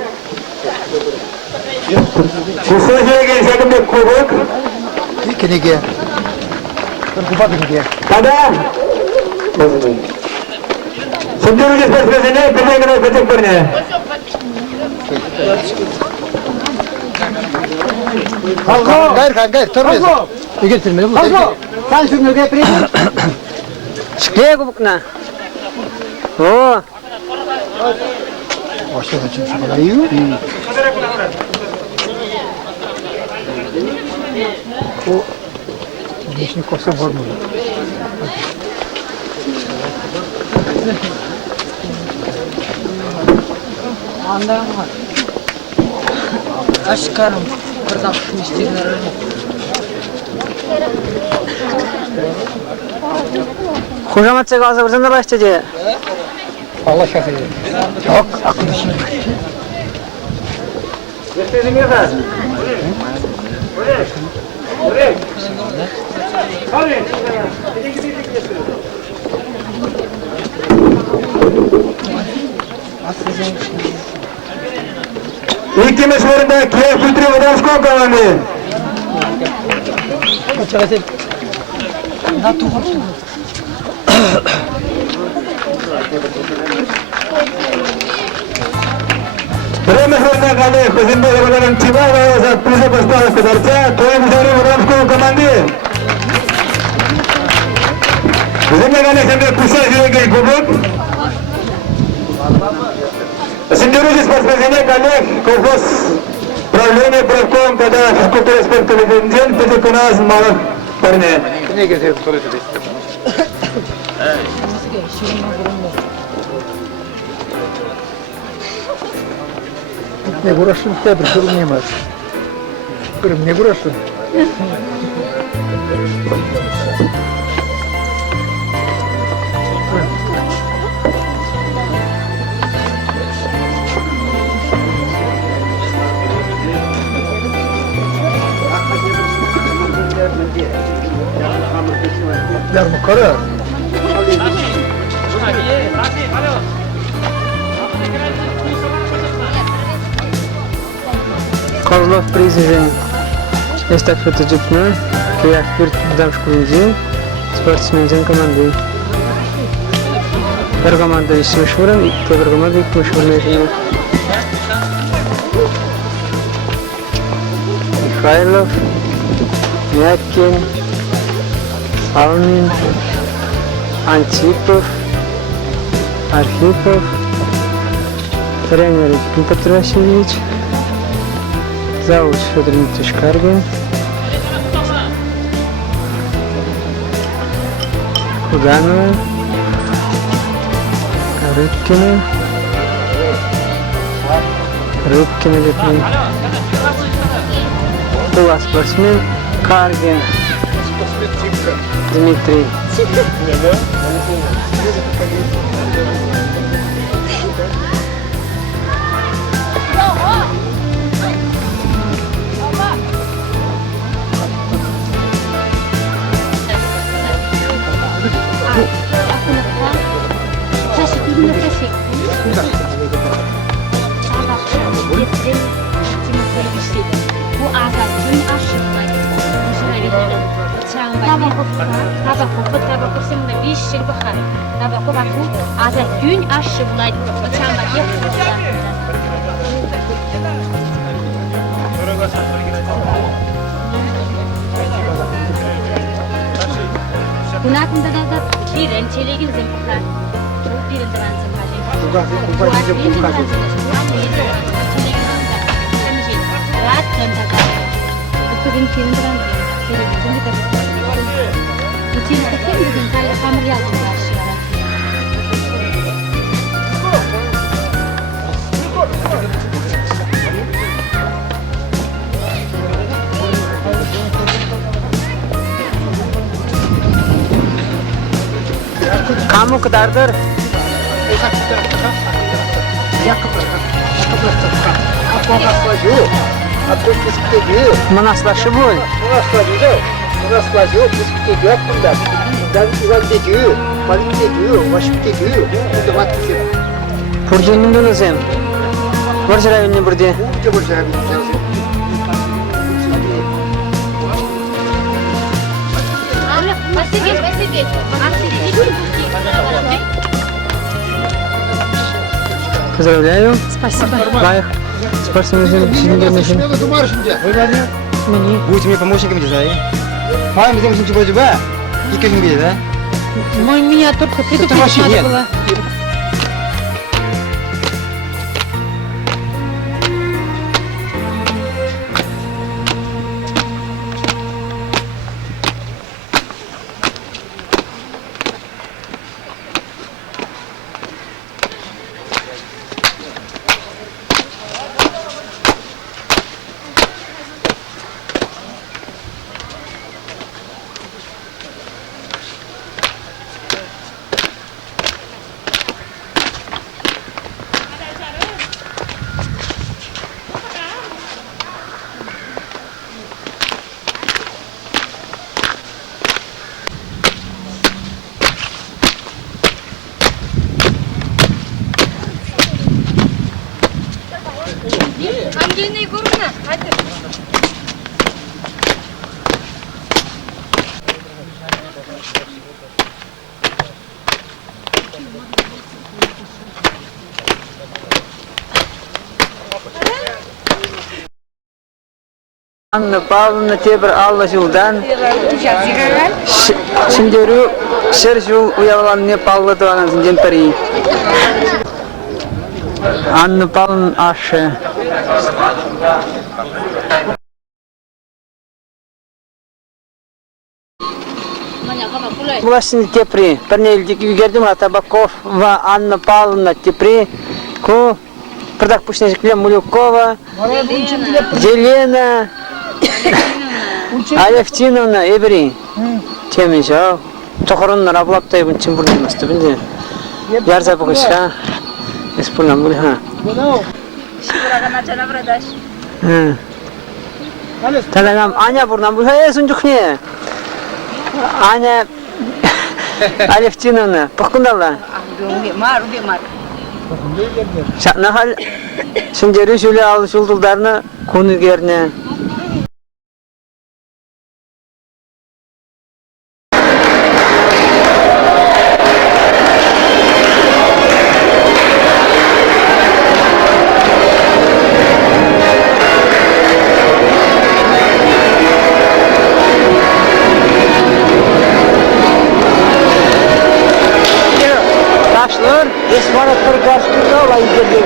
Құста жүреген сәкімдік көбік. Кенеге. Купа кенеге. Қада? Сүндірілі спортсменіне бірден ғана бәтек біріне. Гайр, торбез. Егер сілмелі бұл. Сан сürmöge приедет. Шклея кубукна. О! Вообще зачем шоколаю? О, лишний косы формулы. Ашкарым, кырдам мистерлер. Хужаматча қалса бірсен де башты же. Allah şahı. Çok akıllısı. Ülkemiz birinde Kiev Kültürü Udanışkol komandı. Премьер Кали Хузинбе Иванович Чиваева за призыв поставок Кударца, Киев Уданышкол команды. Хузинбе Александр Куса жүреген кубок. Сендеружи спортсменіне коллег, колхоз правление правком, когда физкультура спорт телевизион, пятик у нас малых парней. Ne uğraşın tebrik sorulmayamaz. Kırım ne uğraşın? Yarım karar. Козлов Призыжен эстафета джипна, кияк бир дамшкулинжин, спортсмензен команды. Бір команда иши мышурын, бір команда ик мышурын ешін. Михайлов, Мяткин, Алнин, Антипов, Архипов, тренер Петр Васильевич, завуч Федор Дмитриевич Каргин, Худанова, Рыбкина детей. Была спортсмен Каргин Дмитрий. Bu azatın aşırı. Tabaku tabaku semna bir şey bakar. Tabaku baku azat gün aşırı bulay. Çamba yapıyor. Bunakında da bir ençelegin zempuklar. Bir eldiven zempuklar. Rahat dönecek. Bugün filmden televizyon da uçildi filmden kayda kamera yazdı başlıyor. Kamu kadardır? Manaslaşı bu. Purjenin de lazım. Varsa evinde burada. Спасибо. Поздравляю. Спасибо. Лайк. Спортсменизм için. Будете мне помощником дизайна. Мам, где мы чего тебя? И как мне, да? Меня только предупредить надо было. Ангельная горна, хadi. Anna Pavlovna tebir Allah yoldan. Şimdi Serjul uyalan ne Pavla doğanan zincin peri. Anna Pavlovna aşı. Власне тепри, парнель Гердима Табаков ва Анна Павловна тепри, ко продак пушнежик Мулюкова, Елена, Алевтиновна, Эбри, темежа, тохорон нараблапта ибн чимбурнамасты бинде. Ярза богошка, исполнам булха. Талагам Аня бурнам булха, сунжухне. Аня Алевтиновна, пахкундала. Нахал, şimdi Rüşülü alış yoldarını Kunigerne. Taşlar, esmanatları karşılığında olayı geliyor.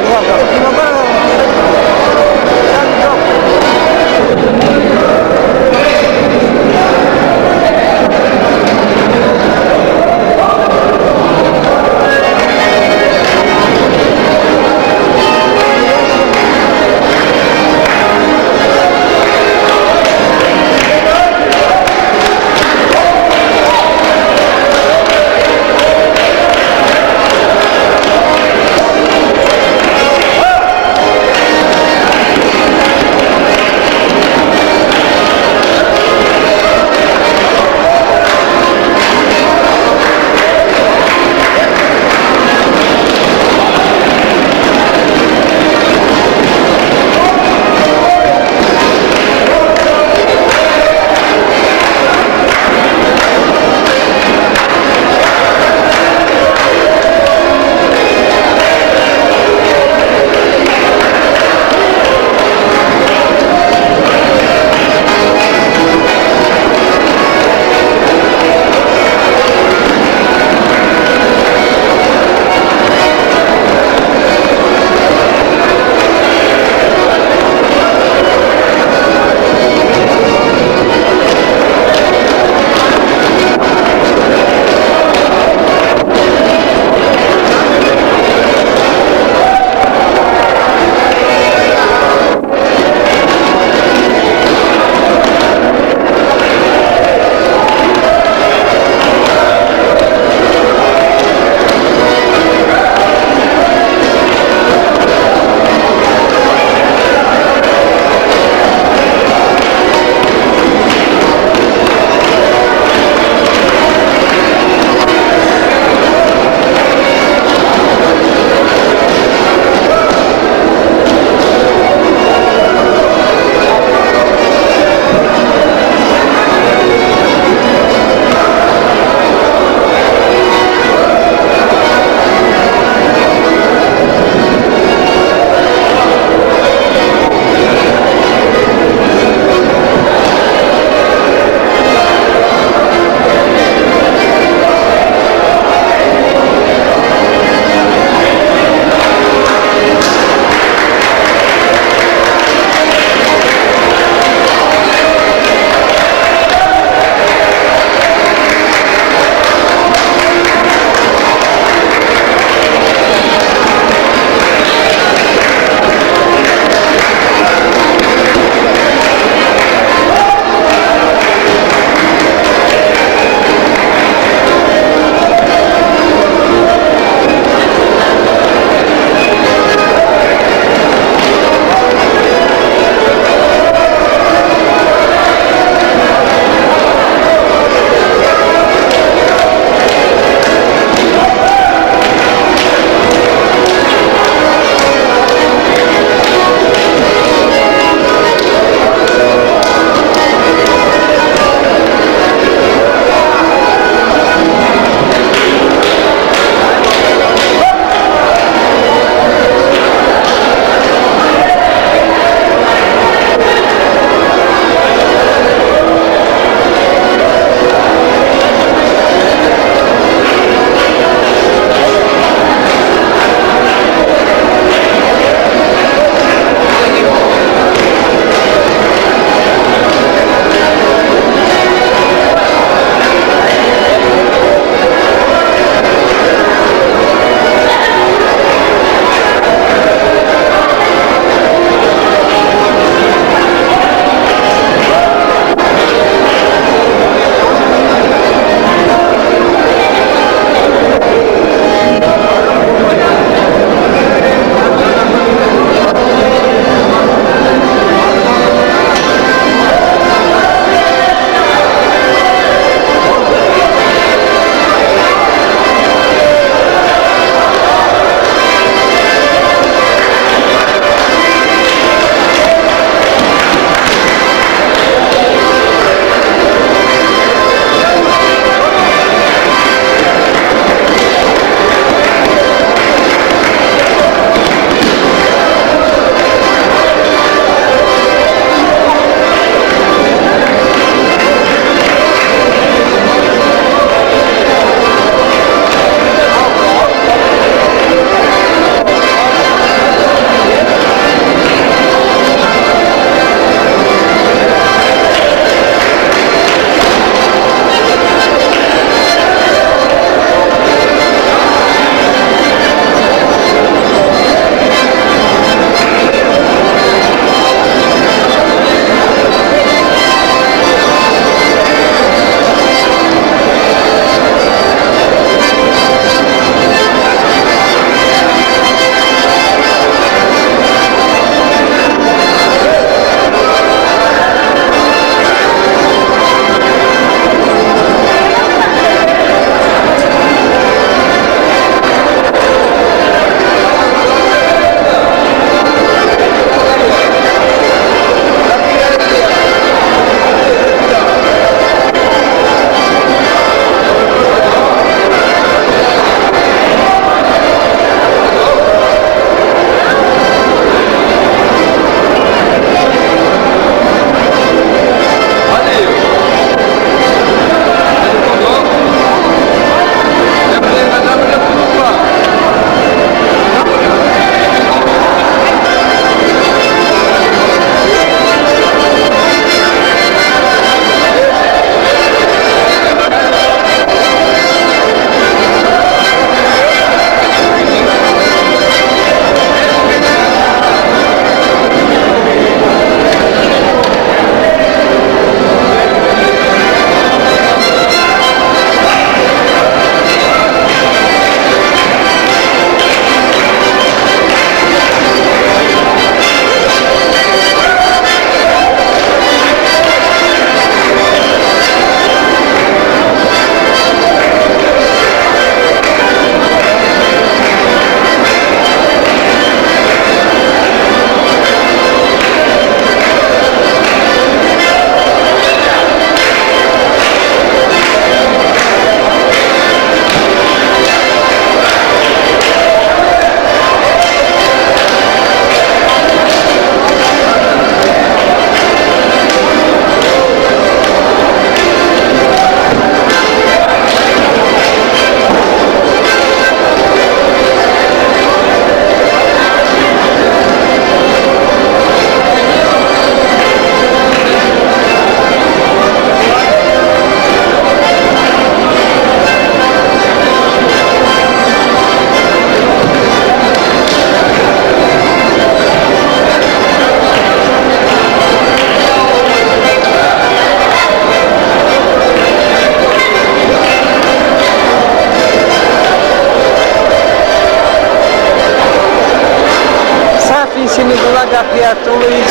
Влада Ахиатулович,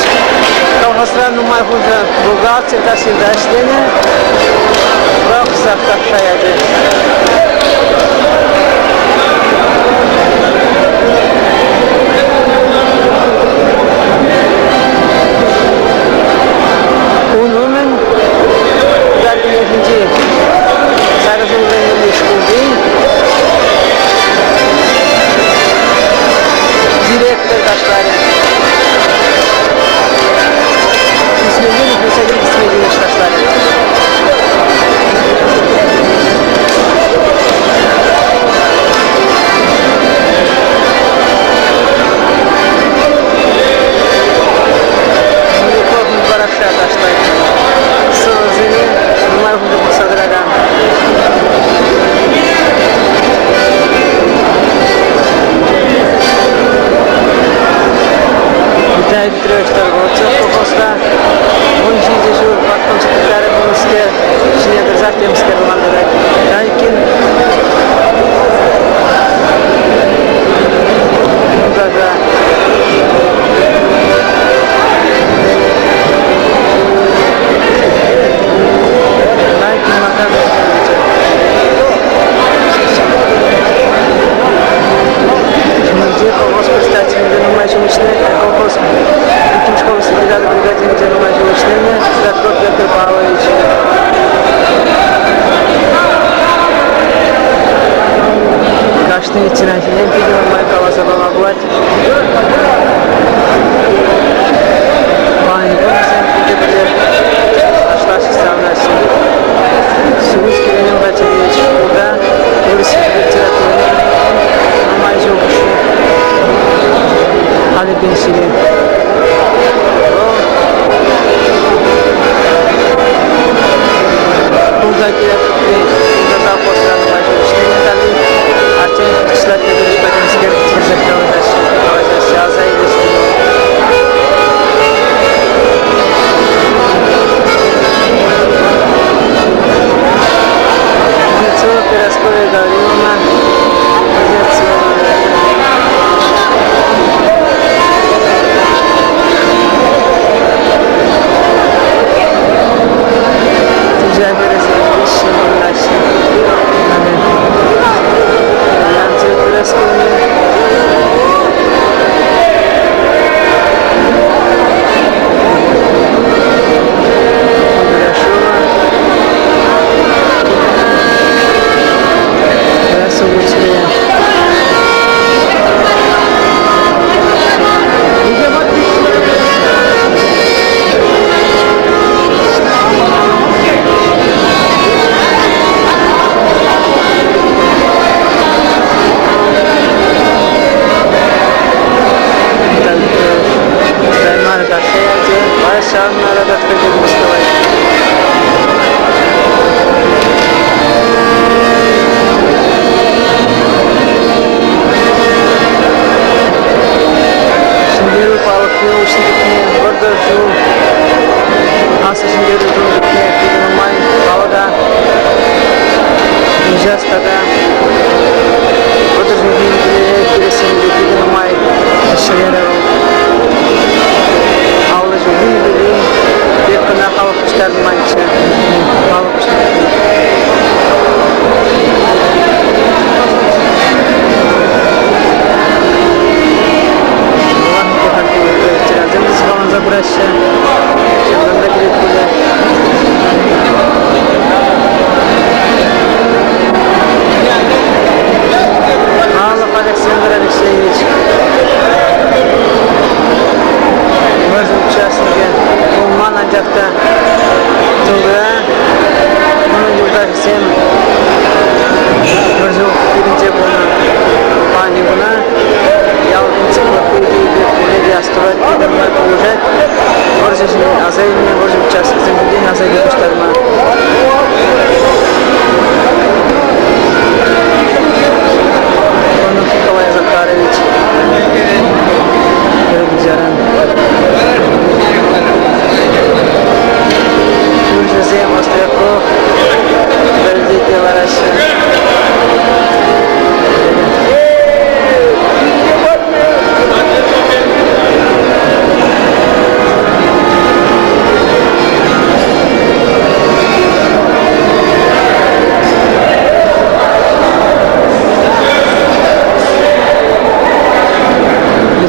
колхозра numai huză bugați, ca și daștene, vreau să aftașaia de. Un omen, dar din finge, s-a răzut de șcuvii, director daștare. Смирение, присоединитесь к смирению, что стали.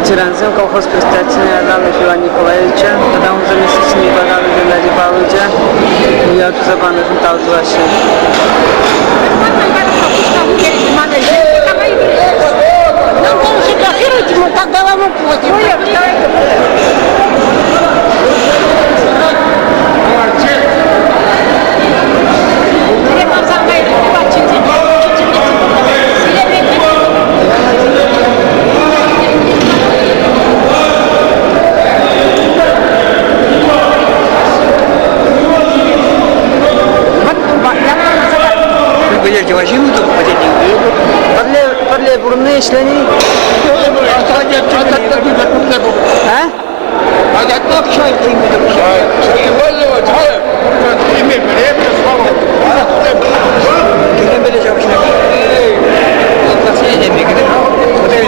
ветеранзем колхоз председателя Азамов Ивана Николаевича, тогда он заместитель Багалова Геннадия Павловича, и я тут забавно жмтал вообще. Ну, вы фотографируете, мы так голову платим. Подле бурны işleni. Ha?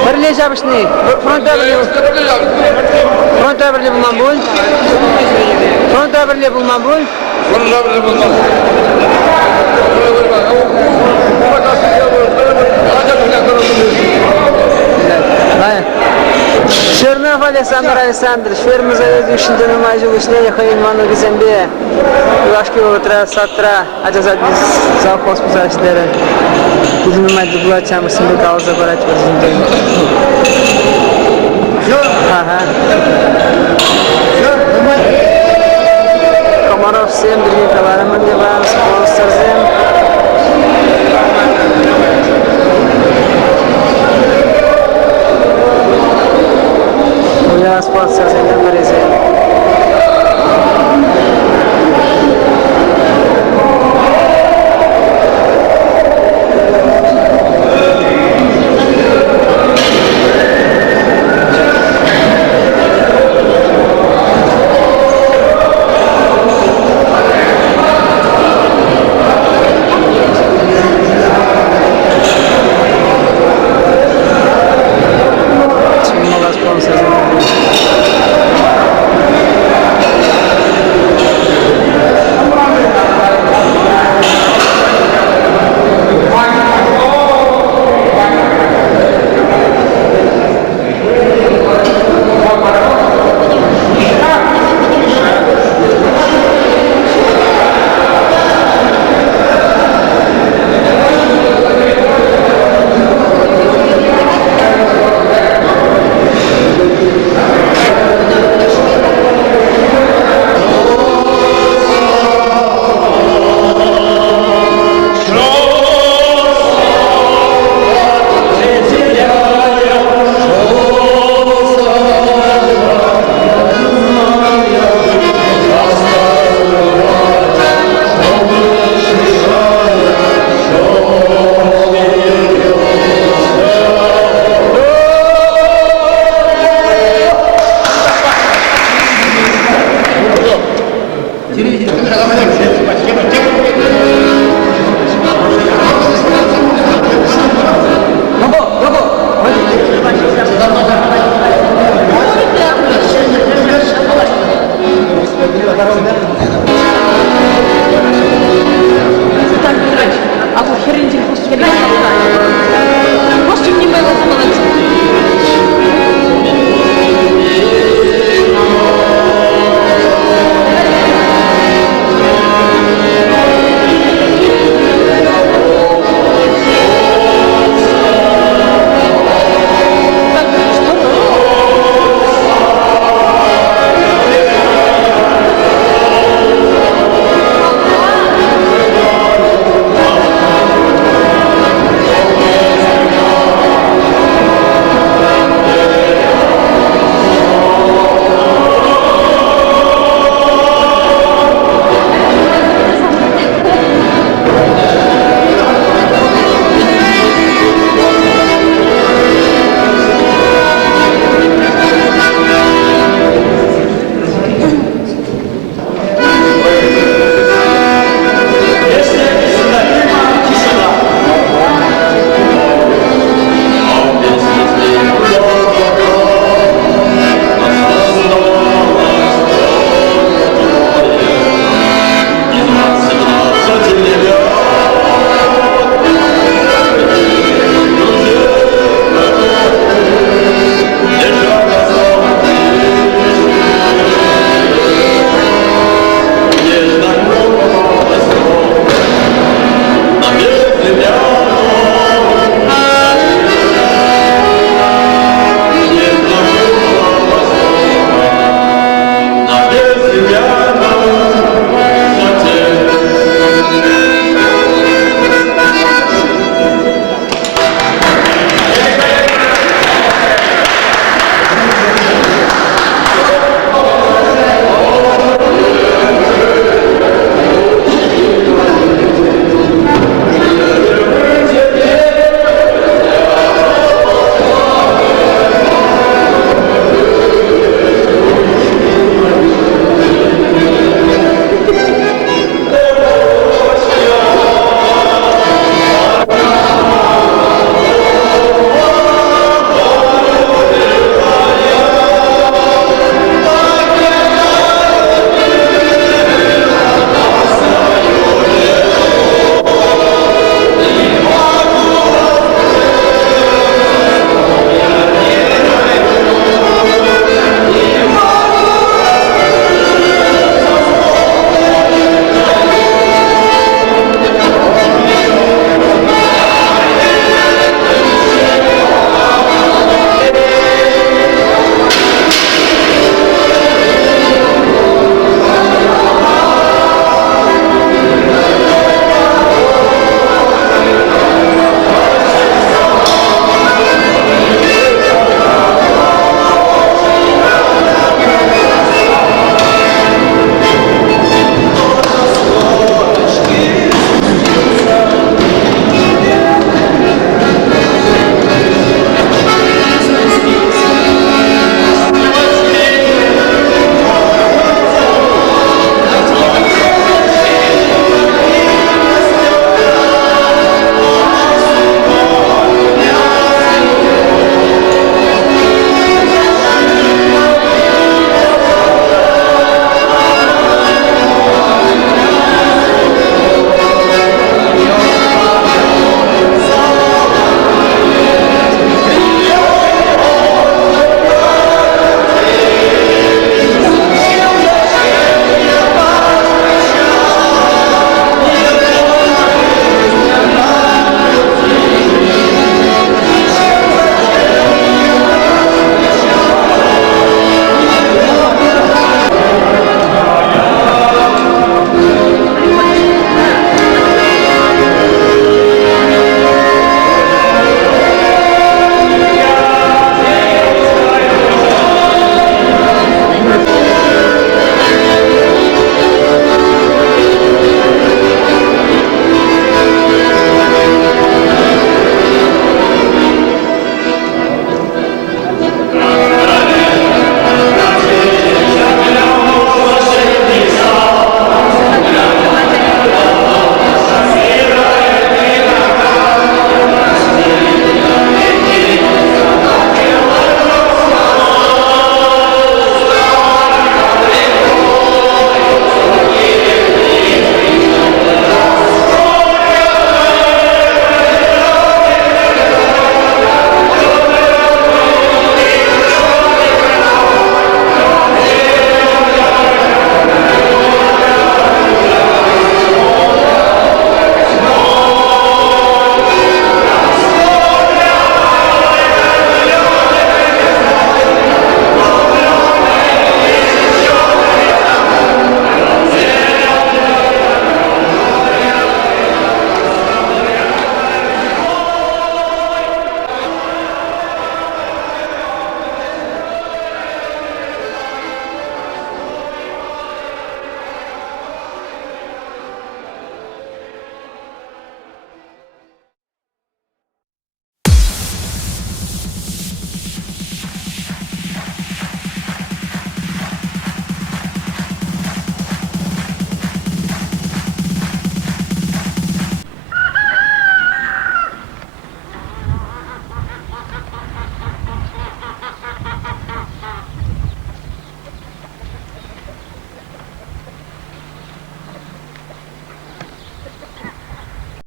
Birle yapışni. Fronta birle bulman bul. Fronta birle bulman bul. Чернов Александр Александрович, ферма заведующий до намазил вышнения Хаиману Гизембе. Ивашки утра, сатра, отязать без завхоз позачлера. Буду намать дублать, а мы симбекал забрать в один день. Ага.